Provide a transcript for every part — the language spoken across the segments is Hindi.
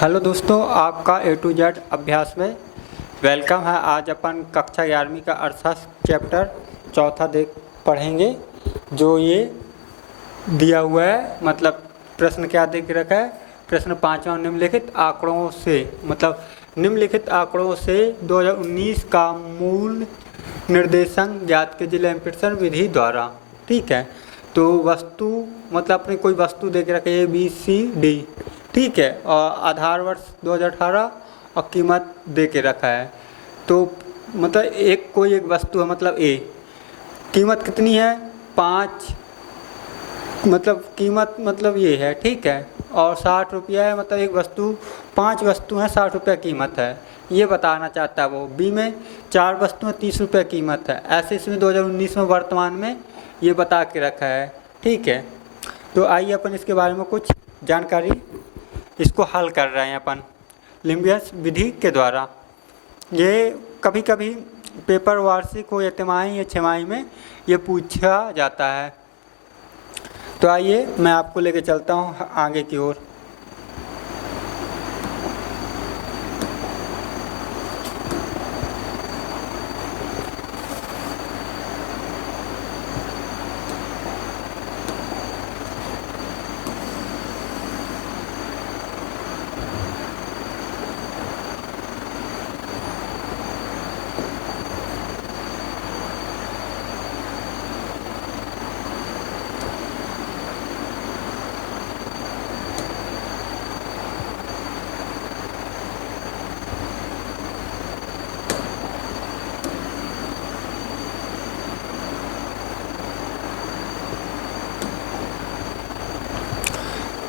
हेलो दोस्तों, आपका A to Z अभ्यास में वेलकम है। आज अपन कक्षा 11वीं का अर्थशास्त्र चैप्टर चौथा पढ़ेंगे। जो ये दिया हुआ है, मतलब प्रश्न क्या दे के रखा है। प्रश्न 5वां, निम्नलिखित आंकड़ों से, मतलब निम्नलिखित आंकड़ों से 2019 का मूल निर्देशांक ज्ञात कीजिए लैम्पर्सन विधि द्वारा। ठीक है, तो वस्तु मतलब अपने कोई वस्तु दे के रखे ABCD, ठीक है, और आधार वर्ष 2018 और कीमत दे के रखा है। तो मतलब कोई एक वस्तु है, मतलब A, कीमत कितनी है 5, मतलब कीमत मतलब ये है, ठीक है, और 60 रुपया है, मतलब एक वस्तु 5 वस्तु हैं 60 रुपया कीमत है, ये बताना चाहता है वो। B में 4 वस्तुएं 30 रुपया कीमत है। ऐसे इसमें 2019 में वर्तमान में ये बता के रखा है। ठीक है, तो आइए अपन इसके बारे में कुछ जानकारी, इसको हल कर रहे हैं अपन लैम्पर्सन विधि के द्वारा। ये कभी कभी पेपर वार्षिक हो या तिमाही या छमाही में ये पूछा जाता है। तो आइए मैं आपको लेके चलता हूँ आगे की ओर।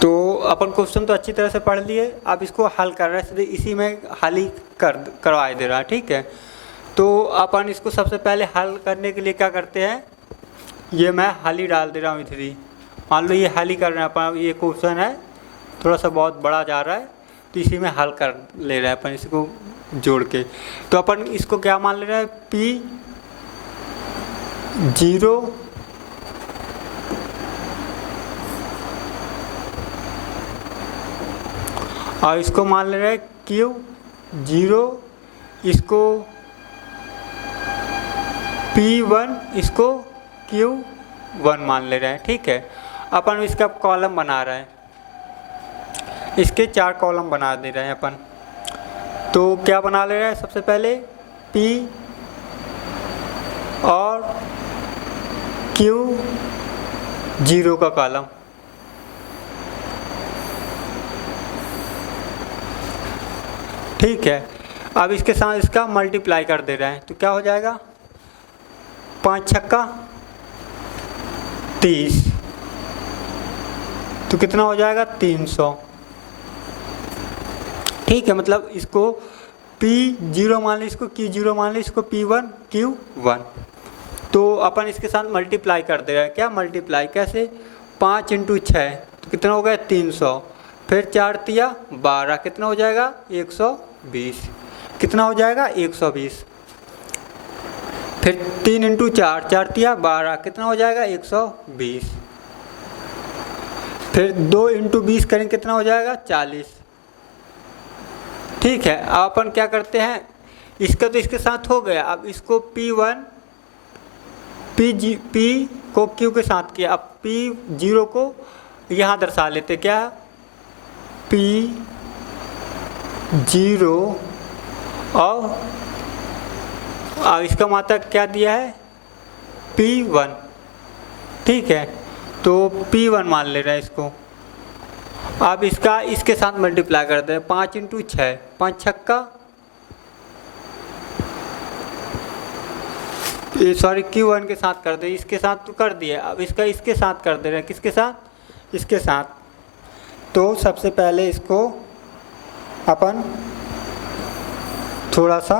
तो अपन क्वेश्चन तो अच्छी तरह से पढ़ लिए, अब इसको हल कर रहे हैं, सीधे इसी में हल ही करवाए दे रहा है। ठीक है, तो अपन इसको सबसे पहले हल करने के लिए क्या करते हैं, ये मैं हल ही डाल दे रहा हूँ इधर ही। मान लो ये हल ही कर रहे हैं अपन, ये क्वेश्चन है थोड़ा सा बहुत बड़ा जा रहा है, तो इसी में हल कर ले रहे हैं अपन इसको जोड़ के। तो अपन इसको क्या मान ले रहे हैं, P0 और इसको मान ले रहे हैं Q0, इसको P1, इसको Q1 मान ले रहे हैं। ठीक है, अपन इसका कॉलम बना रहे हैं, इसके 4 कॉलम बना दे रहे हैं अपन। तो क्या बना ले रहे हैं, सबसे पहले P और Q0 का कॉलम, ठीक है। अब इसके साथ इसका मल्टीप्लाई कर दे रहे हैं, तो क्या हो जाएगा, 5 छक्का 30, तो कितना हो जाएगा 300। ठीक है, मतलब इसको P0 मान ली, इसको Q0 मान ली, इसको P1 Q1। तो अपन इसके साथ मल्टीप्लाई कर दे रहे हैं। क्या मल्टीप्लाई कैसे, 5 × 6 तो कितना हो गया 300, फिर 4 तिया 12, कितना हो जाएगा 120, कितना हो जाएगा 120, फिर 3 × 4, 4 तिया 12, कितना हो जाएगा 120, फिर 2 × 20 करें, कितना हो जाएगा 40। ठीक है, अब अपन क्या करते हैं, इसका तो इसके साथ हो गया, अब इसको P1 P को Q के साथ किया, अब P0 को यहाँ दर्शा लेते, क्या P0 और इसका मात्रक क्या दिया है P1। ठीक है, तो P1 मान ले रहे हैं इसको। अब इसका इसके साथ मल्टीप्लाई कर दे, 5 × 6, 5 छक्का, सॉरी Q1 के साथ कर दे, इसके साथ तो कर दिए, अब इसका इसके साथ कर दे रहे हैं, किसके साथ, इसके साथ। तो सबसे पहले इसको अपन थोड़ा सा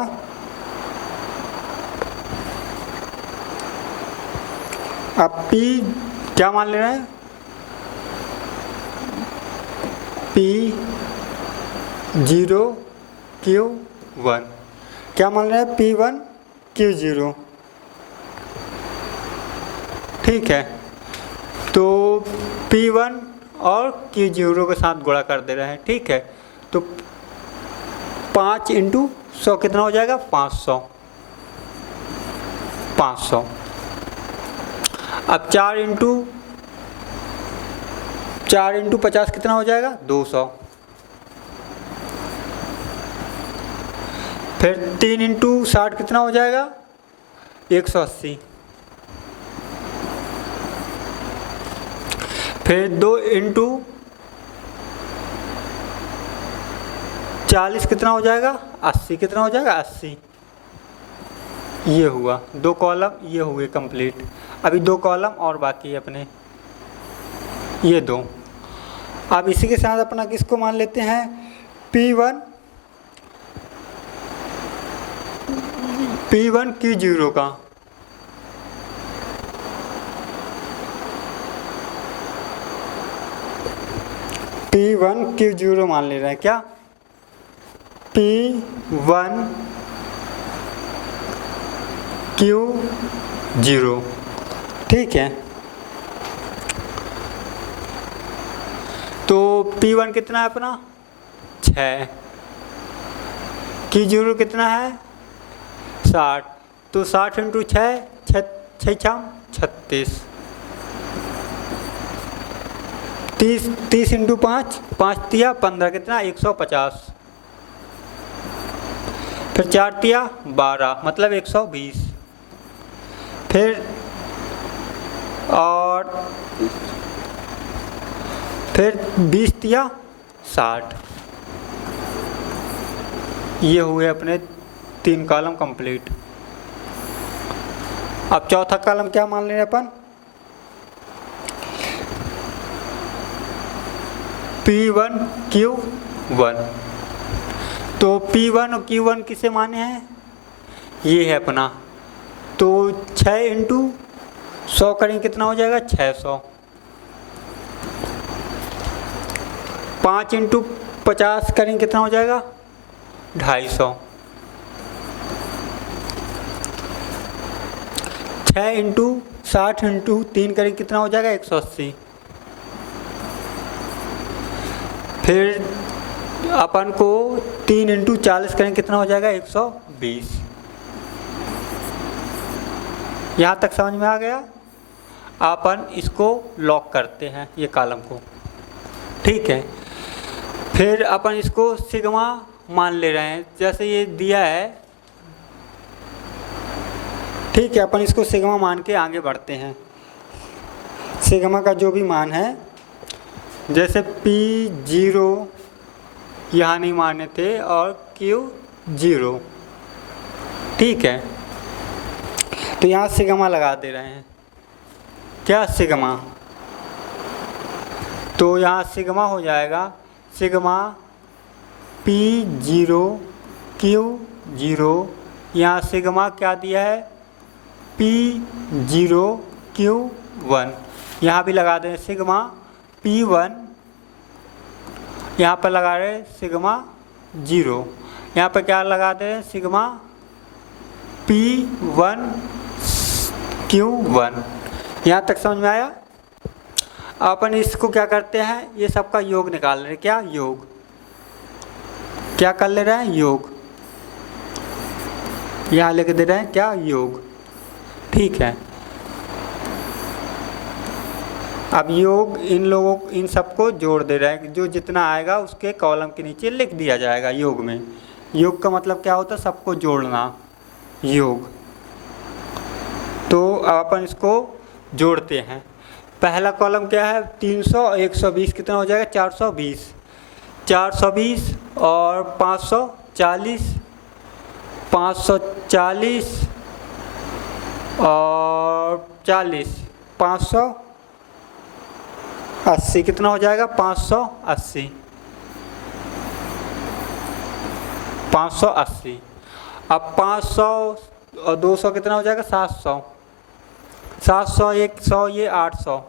अब P क्या मान ले रहे हैं, P0 Q1, क्या मान रहे हैं P1 Q0। ठीक है, तो P1 और Q0 के साथ गुणा कर दे रहे हैं। ठीक है, तो 5 इंटू 100 कितना हो जाएगा? 500। 500। अब 4 इंटू 50 कितना हो जाएगा? 200। फिर 3 इंटू 60 कितना हो जाएगा? 180। फिर 2 इंटू 40 कितना हो जाएगा? 80। कितना हो जाएगा? 80। ये हुआ 2 कॉलम, ये हुए कंप्लीट। अभी 2 कॉलम और बाकी है अपने, ये 2। अब इसी के साथ अपना किसको मान लेते हैं? P1 Q0 का। P1 Q0 मान ले रहे हैं क्या? P1 Q0, ठीक है। तो P1 कितना है अपना? 6। Q0 कितना है? 60। तो 60 इंटू 6, 36। 30 इंटू 5, 5 तिया 15, कितना? 150। फिर 4 तिया 12, मतलब 120। फिर 20 तिया 60। ये हुए अपने 3 कॉलम कंप्लीट। अब चौथा कॉलम क्या मान लेंगे अपन? P1 Q1। तो P1 और Q1 किसे माने हैं? ये है अपना। तो 6 इंटू 100 करेंगे कितना हो जाएगा? 600। 5 इंटू 50 करेंगे कितना हो जाएगा? 250। 6 इंटू 60 इंटू 3 करेंगे कितना हो जाएगा? 180। फिर अपन को 3 इंटू 40 करेंगे कितना हो जाएगा? 120। यहाँ तक समझ में आ गया? अपन इसको लॉक करते हैं ये कॉलम को, ठीक है। फिर अपन इसको सिग्मा मान ले रहे हैं, जैसे ये दिया है, ठीक है। अपन इसको सिग्मा मान के आगे बढ़ते हैं। सिग्मा का जो भी मान है, जैसे P0 यहाँ नहीं माने थे और Q0, ठीक है। तो यहाँ सिग्मा लगा दे रहे हैं। क्या? सिग्मा। तो यहाँ सिग्मा हो जाएगा, सिग्मा P0 Q0। यहाँ सिग्मा क्या दिया है? P0 Q1। यहाँ भी लगा दें सिग्मा P1, यहाँ पर लगा रहे सिग्मा 0। यहाँ पर क्या लगा दें? Sigma P1 Q1। यहाँ तक समझ में आया? अपन इसको क्या करते हैं? ये सबका योग निकाल रहे हैं। क्या? योग। क्या कर ले रहे हैं? योग। यहाँ लिख दे रहे हैं क्या? योग, ठीक है। अब योग इन सबको जोड़ दे रहा है, जो जितना आएगा उसके कॉलम के नीचे लिख दिया जाएगा योग में। योग का मतलब क्या होता है? सबको जोड़ना, योग। तो अपन इसको जोड़ते हैं। पहला कॉलम क्या है? 300 और 120 कितना हो जाएगा? 420। 420 और 540, 540 और 40, 580 कितना हो जाएगा? 580। 580। अब 500 और 200 कितना हो जाएगा? 700। 700 100 ये 800।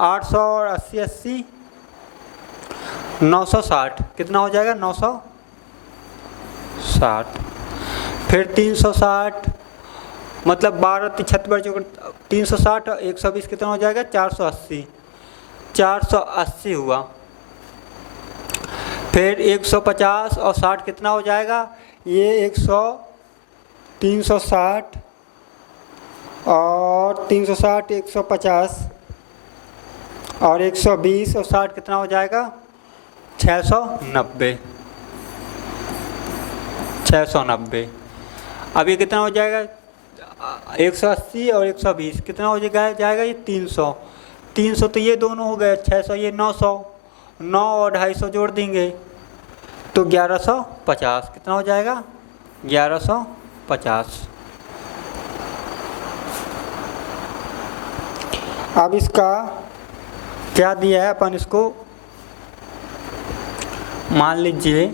800 और 80 80 960 कितना हो जाएगा? 960। फिर 360, मतलब 12 76 360 और 120 कितना हो जाएगा? 480। 480 हुआ। फिर 150 और 60 कितना हो जाएगा, ये 360 और 360 150 और 120 और 60 कितना हो जाएगा, 690। 690। अब ये कितना हो जाएगा, 180 और 120 कितना हो जाएगा ये 300। 300 तो ये दोनों हो गए, 600 ये 900, 9 और 250 जोड़ देंगे तो 1150 कितना हो जाएगा, 1150। अब इसका क्या दिया है अपन इसको मान लीजिए